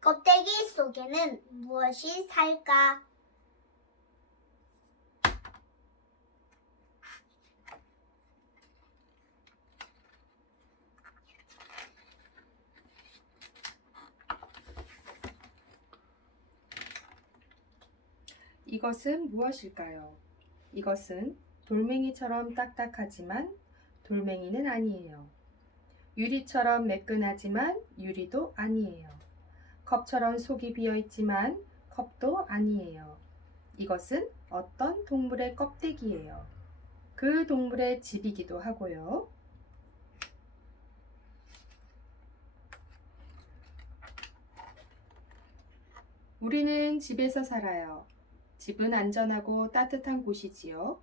껍데기 속에는 무엇이 살까? 이것은 무엇일까요? 이것은 돌멩이처럼 딱딱하지만 돌멩이는 아니에요. 유리처럼 매끈하지만 유리도 아니에요. 컵처럼 속이 비어있지만 컵도 아니에요. 이것은 어떤 동물의 껍데기예요. 그 동물의 집이기도 하고요. 우리는 집에서 살아요. 집은 안전하고 따뜻한 곳이지요.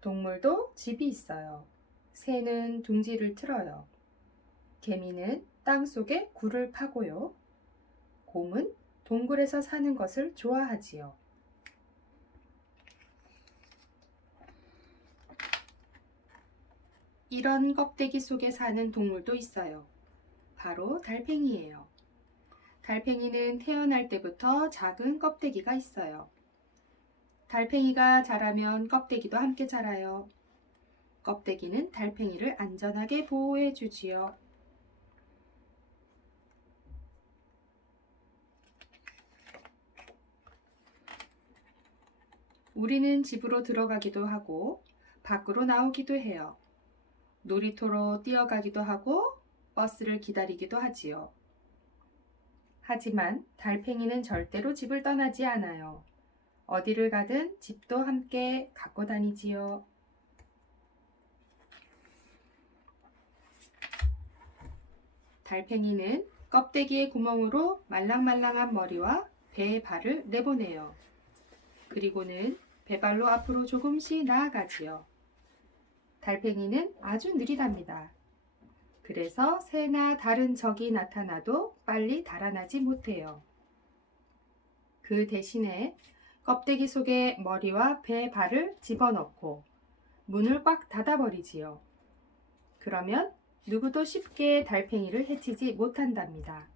동물도 집이 있어요. 새는 둥지를 틀어요. 개미는 땅 속에 굴을 파고요. 곰은 동굴에서 사는 것을 좋아하지요. 이런 껍데기 속에 사는 동물도 있어요. 바로 달팽이예요. 달팽이는 태어날 때부터 작은 껍데기가 있어요. 달팽이가 자라면 껍데기도 함께 자라요. 껍데기는 달팽이를 안전하게 보호해 주지요. 우리는 집으로 들어가기도 하고 밖으로 나오기도 해요. 놀이터로 뛰어가기도 하고 버스를 기다리기도 하지요. 하지만 달팽이는 절대로 집을 떠나지 않아요. 어디를 가든 집도 함께 갖고 다니지요. 달팽이는 껍데기의 구멍으로 말랑말랑한 머리와 배의 발을 내보내요. 그리고는 배발로 앞으로 조금씩 나아가지요. 달팽이는 아주 느리답니다. 그래서 새나 다른 적이 나타나도 빨리 달아나지 못해요. 그 대신에 껍데기 속에 머리와 배, 발을 집어넣고 문을 꽉 닫아버리지요. 그러면 누구도 쉽게 달팽이를 해치지 못한답니다.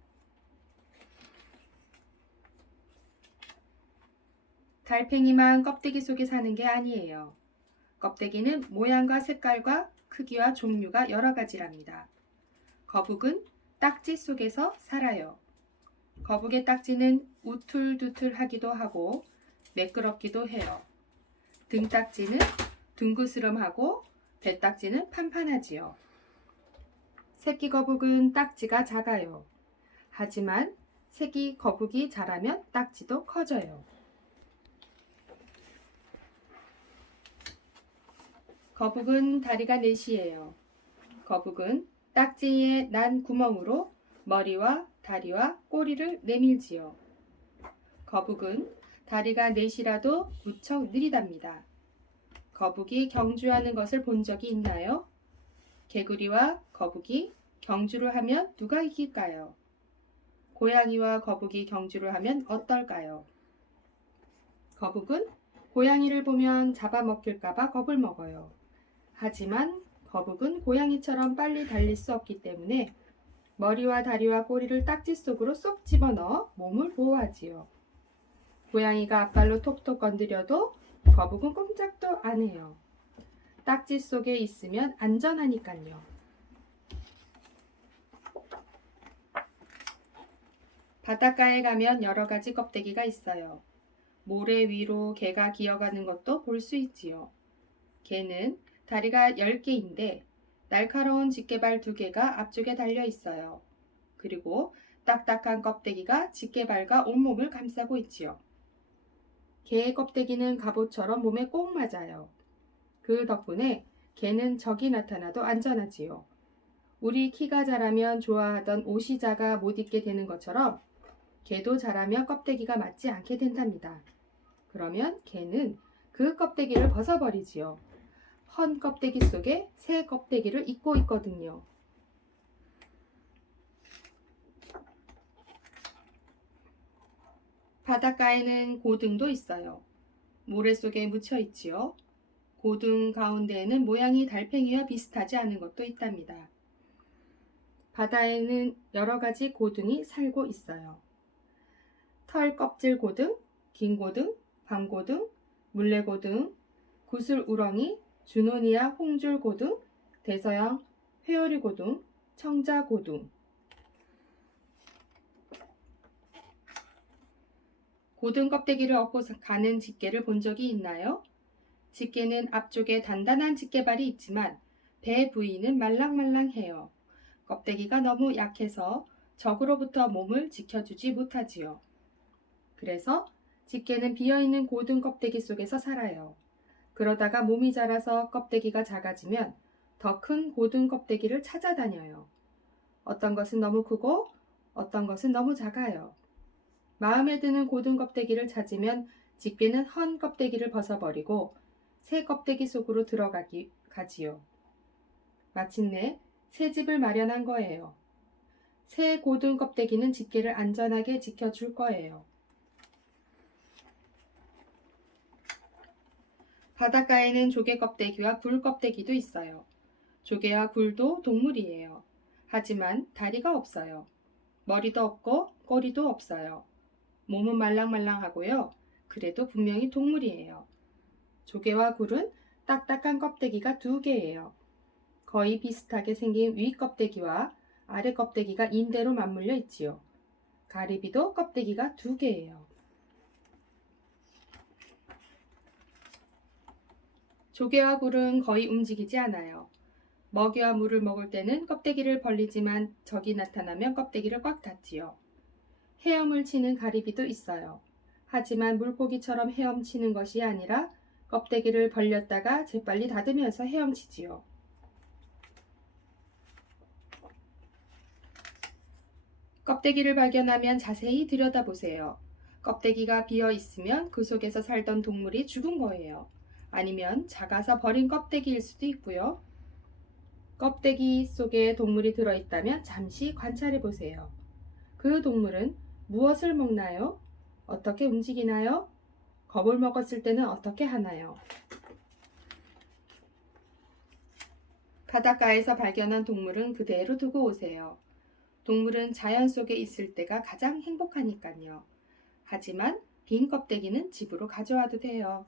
달팽이만 껍데기 속에 사는 게 아니에요. 껍데기는 모양과 색깔과 크기와 종류가 여러 가지랍니다. 거북은 딱지 속에서 살아요. 거북의 딱지는 우툴두툴하기도 하고 매끄럽기도 해요. 등딱지는 둥그스름하고 배딱지는 판판하지요. 새끼 거북은 딱지가 작아요. 하지만 새끼 거북이 자라면 딱지도 커져요. 거북은 다리가 넷이에요. 거북은 딱지에 난 구멍으로 머리와 다리와 꼬리를 내밀지요. 거북은 다리가 넷이라도 무척 느리답니다. 거북이 경주하는 것을 본 적이 있나요? 개구리와 거북이 경주를 하면 누가 이길까요? 고양이와 거북이 경주를 하면 어떨까요? 거북은 고양이를 보면 잡아먹힐까봐 겁을 먹어요. 하지만 거북은 고양이처럼 빨리 달릴 수 없기 때문에 머리와 다리와 꼬리를 딱지 속으로 쏙 집어넣어 몸을 보호하지요. 고양이가 앞발로 톡톡 건드려도 거북은 꼼짝도 안 해요. 딱지 속에 있으면 안전하니까요. 바닷가에 가면 여러 가지 껍데기가 있어요. 모래 위로 개가 기어가는 것도 볼 수 있지요. 개는 다리가 10개인데 날카로운 집게발 2개가 앞쪽에 달려 있어요. 그리고 딱딱한 껍데기가 집게발과 온몸을 감싸고 있지요. 개의 껍데기는 갑옷처럼 몸에 꼭 맞아요. 그 덕분에 개는 적이 나타나도 안전하지요. 우리 키가 자라면 좋아하던 옷이 작아 못 입게 되는 것처럼 개도 자라면 껍데기가 맞지 않게 된답니다. 그러면 개는 그 껍데기를 벗어버리지요. 헌 껍데기 속에 새 껍데기를 입고 있거든요. 바닷가에는 고등도 있어요. 모래 속에 묻혀 있지요. 고등 가운데에는 모양이 달팽이와 비슷하지 않은 것도 있답니다. 바다에는 여러 가지 고등이 살고 있어요. 털 껍질 고등, 긴 고등, 밤고등, 물레고등, 구슬우렁이, 주노니아 홍줄고등, 대서양 회오리고등, 청자고등. 고등 껍데기를 얻고 가는 집게를 본 적이 있나요? 집게는 앞쪽에 단단한 집게발이 있지만 배 부위는 말랑말랑해요. 껍데기가 너무 약해서 적으로부터 몸을 지켜주지 못하지요. 그래서 집게는 비어있는 고등 껍데기 속에서 살아요. 그러다가 몸이 자라서 껍데기가 작아지면 더 큰 고등 껍데기를 찾아다녀요. 어떤 것은 너무 크고 어떤 것은 너무 작아요. 마음에 드는 고등 껍데기를 찾으면 집게는 헌 껍데기를 벗어버리고 새 껍데기 속으로 가지요. 마침내 새 집을 마련한 거예요. 새 고등 껍데기는 집게를 안전하게 지켜줄 거예요. 바닷가에는 조개 껍데기와 굴 껍데기도 있어요. 조개와 굴도 동물이에요. 하지만 다리가 없어요. 머리도 없고 꼬리도 없어요. 몸은 말랑말랑하고요. 그래도 분명히 동물이에요. 조개와 굴은 딱딱한 껍데기가 2개예요. 거의 비슷하게 생긴 위 껍데기와 아래 껍데기가 인대로 맞물려 있지요. 가리비도 껍데기가 2개예요. 조개와 굴은 거의 움직이지 않아요. 먹이와 물을 먹을 때는 껍데기를 벌리지만 적이 나타나면 껍데기를 꽉 닫지요. 헤엄을 치는 가리비도 있어요. 하지만 물고기처럼 헤엄치는 것이 아니라 껍데기를 벌렸다가 재빨리 닫으면서 헤엄치지요. 껍데기를 발견하면 자세히 들여다보세요. 껍데기가 비어 있으면 그 속에서 살던 동물이 죽은 거예요. 아니면 작아서 버린 껍데기일 수도 있고요. 껍데기 속에 동물이 들어있다면 잠시 관찰해 보세요. 그 동물은 무엇을 먹나요? 어떻게 움직이나요? 겁을 먹었을 때는 어떻게 하나요? 바닷가에서 발견한 동물은 그대로 두고 오세요. 동물은 자연 속에 있을 때가 가장 행복하니까요. 하지만 빈 껍데기는 집으로 가져와도 돼요.